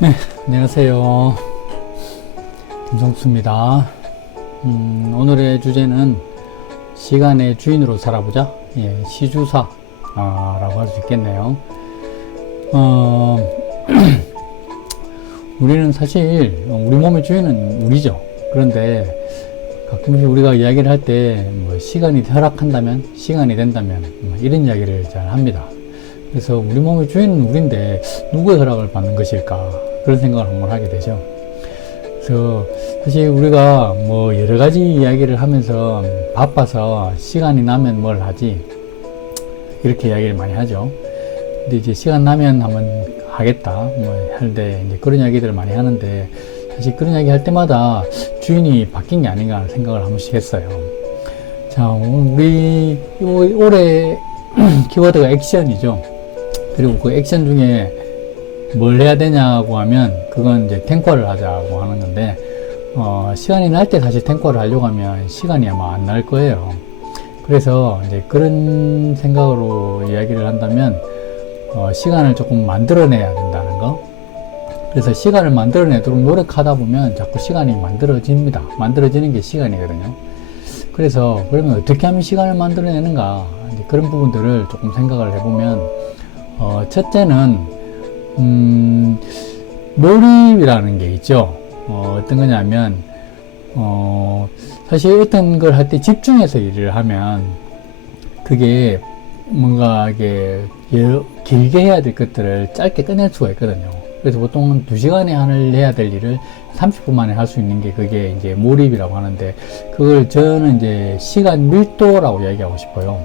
네, 안녕하세요. 김성수입니다. 오늘의 주제는 시간의 주인으로 살아보자. 예, 시주사 라고 할 수 있겠네요. 우리는 사실 우리 몸의 주인은 우리죠. 그런데 가끔씩 우리가 이야기를 할 때 뭐 시간이 허락한다면, 시간이 된다면 뭐 이런 이야기를 잘 합니다. 그래서 우리 몸의 주인은 우리인데 누구의 허락을 받는 것일까, 그런 생각을 한번 하게 되죠. 그래서 사실 우리가 뭐 여러 가지 이야기를 하면서 바빠서 시간이 나면 뭘 하지, 이렇게 이야기를 많이 하죠. 근데 이제 시간 나면 한번 하겠다 뭐 할 때 이제 그런 이야기들을 많이 하는데, 사실 그런 이야기 할 때마다 주인이 바뀐 게 아닌가 하는 생각을 한 번씩 했어요. 자, 우리 올해 키워드가 액션이죠. 그리고 그 액션 중에 뭘 해야 되냐고 하면 그건 이제 탱커를 하자고 하는 건데, 시간이 날 때 사실 탱커를 하려고 하면 시간이 아마 안 날 거예요. 그래서 이제 그런 생각으로 이야기를 한다면, 시간을 조금 만들어내야 된다는 거. 그래서 시간을 만들어내도록 노력하다 보면 자꾸 시간이 만들어집니다. 만들어지는 게 시간이거든요. 그래서 그러면 어떻게 하면 시간을 만들어내는가, 이제 그런 부분들을 조금 생각을 해보면, 첫째는 몰입이라는 게 있죠. 어떤 거냐면, 사실 어떤 걸 할 때 집중해서 일을 하면 그게 뭔가 이게 길게 해야 될 것들을 짧게 끝낼 수가 있거든요. 그래서 보통 2시간에 해야 될 일을 30분 만에 할 수 있는 게 그게 이제 몰입이라고 하는데, 그걸 저는 이제 시간 밀도라고 이야기하고 싶어요.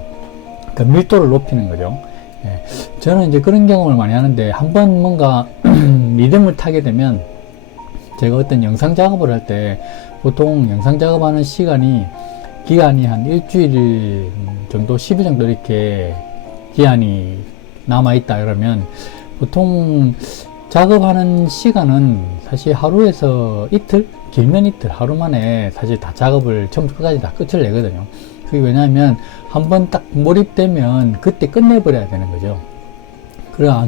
그 밀도를 높이는 거죠. 예, 저는 이제 그런 경험을 많이 하는데, 한번 뭔가 리듬을 타게 되면, 제가 어떤 영상 작업을 할 때 보통 영상 작업하는 기간이 한 일주일 정도, 10일 정도 이렇게 기한이 남아있다 그러면, 보통 작업하는 시간은 사실 하루에서 이틀? 길면 이틀, 하루 만에 사실 다 작업을 처음부터 끝까지 다 끝을 내거든요. 그게 왜냐하면 한번 딱 몰입되면 그때 끝내버려야 되는 거죠.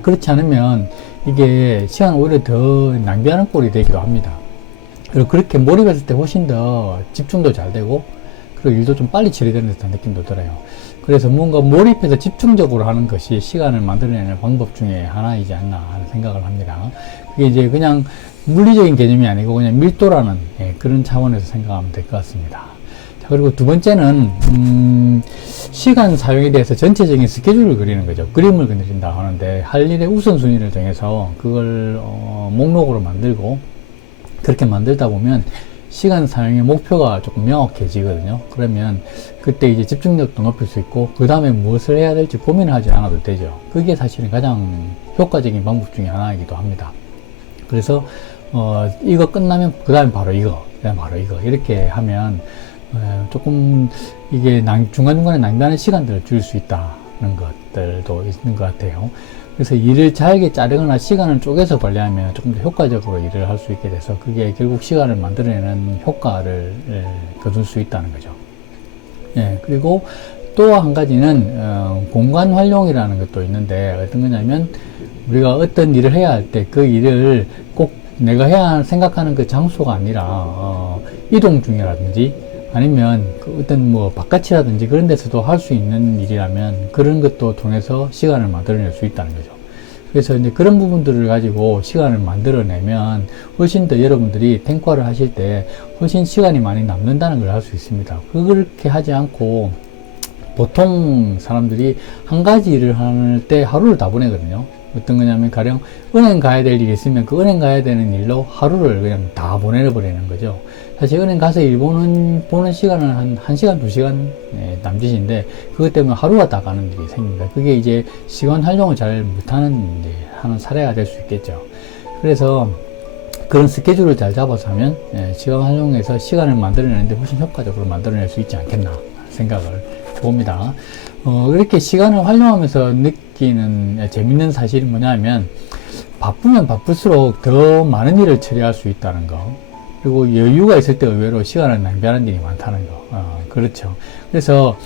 그렇지 않으면 이게 시간 오히려 더 낭비하는 꼴이 되기도 합니다. 그리고 그렇게 몰입했을 때 훨씬 더 집중도 잘 되고, 그리고 일도 좀 빨리 처리되는 듯한 느낌도 들어요. 그래서 뭔가 몰입해서 집중적으로 하는 것이 시간을 만들어내는 방법 중에 하나이지 않나 하는 생각을 합니다. 그게 이제 그냥 물리적인 개념이 아니고 그냥 밀도라는 그런 차원에서 생각하면 될 것 같습니다. 자, 그리고 두 번째는 시간 사용에 대해서 전체적인 스케줄을 그리는 거죠. 그림을 그린다 하는데, 할 일의 우선순위를 정해서 그걸 목록으로 만들고, 그렇게 만들다 보면 시간 사용의 목표가 조금 명확해지거든요. 그러면 그때 이제 집중력도 높일 수 있고, 그 다음에 무엇을 해야 될지 고민을 하지 않아도 되죠. 그게 사실은 가장 효과적인 방법 중에 하나이기도 합니다. 그래서 이거 끝나면 그 다음에 바로 이거, 그 다음에 바로 이거, 이렇게 하면 조금 이게 중간중간에 낭비하는 시간들을 줄일 수 있다는 것들도 있는 것 같아요. 그래서 일을 잘게 자르거나 시간을 쪼개서 관리하면 조금 더 효과적으로 일을 할 수 있게 돼서, 그게 결국 시간을 만들어내는 효과를 거둘 수 있다는 거죠. 예, 그리고 또 한 가지는 공간 활용이라는 것도 있는데, 어떤 거냐면 우리가 어떤 일을 해야 할 때 그 일을 꼭 내가 생각하는 그 장소가 아니라 이동 중이라든지 아니면 그 어떤 뭐 바깥이라든지 그런 데서도 할 수 있는 일이라면, 그런 것도 통해서 시간을 만들어낼 수 있다는 거죠. 그래서 이제 그런 부분들을 가지고 시간을 만들어내면 훨씬 더 여러분들이 탱커를 하실 때 훨씬 시간이 많이 남는다는 걸 알 수 있습니다. 그렇게 하지 않고 보통 사람들이 한 가지 일을 할 때 하루를 다 보내거든요. 어떤 거냐면, 가령 은행 가야 될 일이 있으면 그 은행 가야 되는 일로 하루를 그냥 다 보내버리는 거죠. 사실 은행 가서 일 보는 시간은 한 1시간, 2시간 남짓인데, 그것 때문에 하루가 다 가는 일이 생깁니다. 그게 이제 시간 활용을 잘 못하는 하는 사례가 될 수 있겠죠. 그래서 그런 스케줄을 잘 잡아서 하면 시간 활용해서 시간을 만들어내는데 훨씬 효과적으로 만들어낼 수 있지 않겠나 생각을 봅니다. 이렇게 시간을 활용하면서 느끼는 재밌는 사실이 뭐냐면, 바쁘면 바쁠수록 더 많은 일을 처리할 수 있다는 거. 그리고 여유가 있을 때 의외로 시간을 낭비하는 일이 많다는 거. 그렇죠. 그래서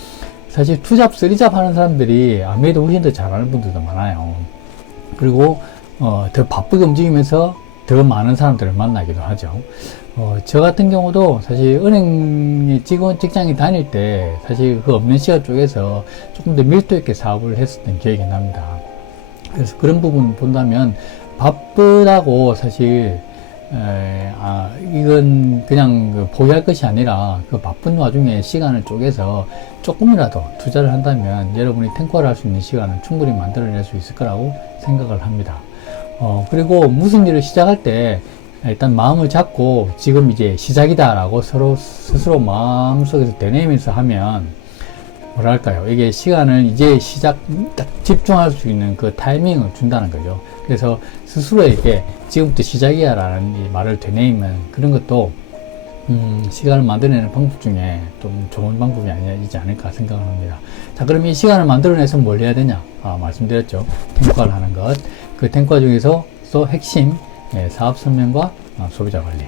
사실 투잡, 쓰리잡 하는 사람들이 아무래도 훨씬 더 잘하는 분들도 많아요. 그리고 더 바쁘게 움직이면서 더 많은 사람들을 만나기도 하죠. 저 같은 경우도 사실 은행에 직장에 다닐 때 사실 그 없는 시간 쪽에서 조금 더 밀도 있게 사업을 했었던 기억이 납니다. 그래서 그런 부분 본다면 바쁘다고 사실 이건 그냥 포기할 것이 아니라 그 바쁜 와중에 시간을 쪼개서 조금이라도 투자를 한다면 여러분이 탱커를 할 수 있는 시간을 충분히 만들어낼 수 있을 거라고 생각을 합니다. 그리고 무슨 일을 시작할 때 일단 마음을 잡고 지금 이제 시작이다 라고 서로 스스로 마음속에서 되뇌면서 하면 뭐랄까요, 이게 시간을 이제 딱 집중할 수 있는 그 타이밍을 준다는 거죠. 그래서 스스로에게 지금부터 시작이야 라는 이 말을 되뇌이면 그런 것도 시간을 만들어내는 방법 중에 좀 좋은 방법이 아니지 않을까 생각을 합니다. 자, 그럼 이 시간을 만들어내서 뭘 해야 되냐? 말씀드렸죠. 탱커를 하는 것. 그 탱커 중에서 또 핵심, 사업 설명과 소비자 관리.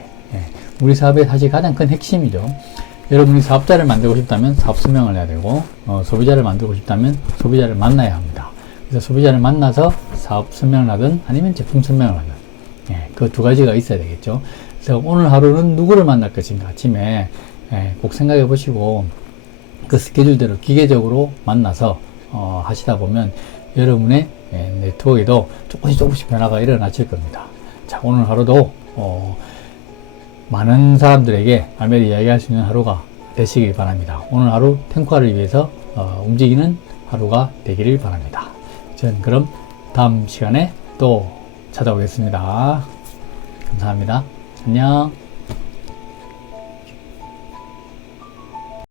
우리 사업의 사실 가장 큰 핵심이죠. 여러분이 사업자를 만들고 싶다면 사업 설명을 해야 되고, 소비자를 만들고 싶다면 소비자를 만나야 합니다. 그래서 소비자를 만나서 사업 설명을 하든 아니면 제품 설명을 하든, 그 두 가지가 있어야 되겠죠. 그래서 오늘 하루는 누구를 만날 것인가 아침에 꼭 생각해 보시고 그 스케줄대로 기계적으로 만나서 하시다 보면 여러분의 네트워크에도 조금씩 변화가 일어나실 겁니다. 자, 오늘 하루도 많은 사람들에게 알매를 이야기할 수 있는 하루가 되시길 바랍니다. 오늘 하루 탱커를 위해서 움직이는 하루가 되기를 바랍니다. 전 그럼 다음 시간에 또 찾아오겠습니다. 감사합니다. 안녕.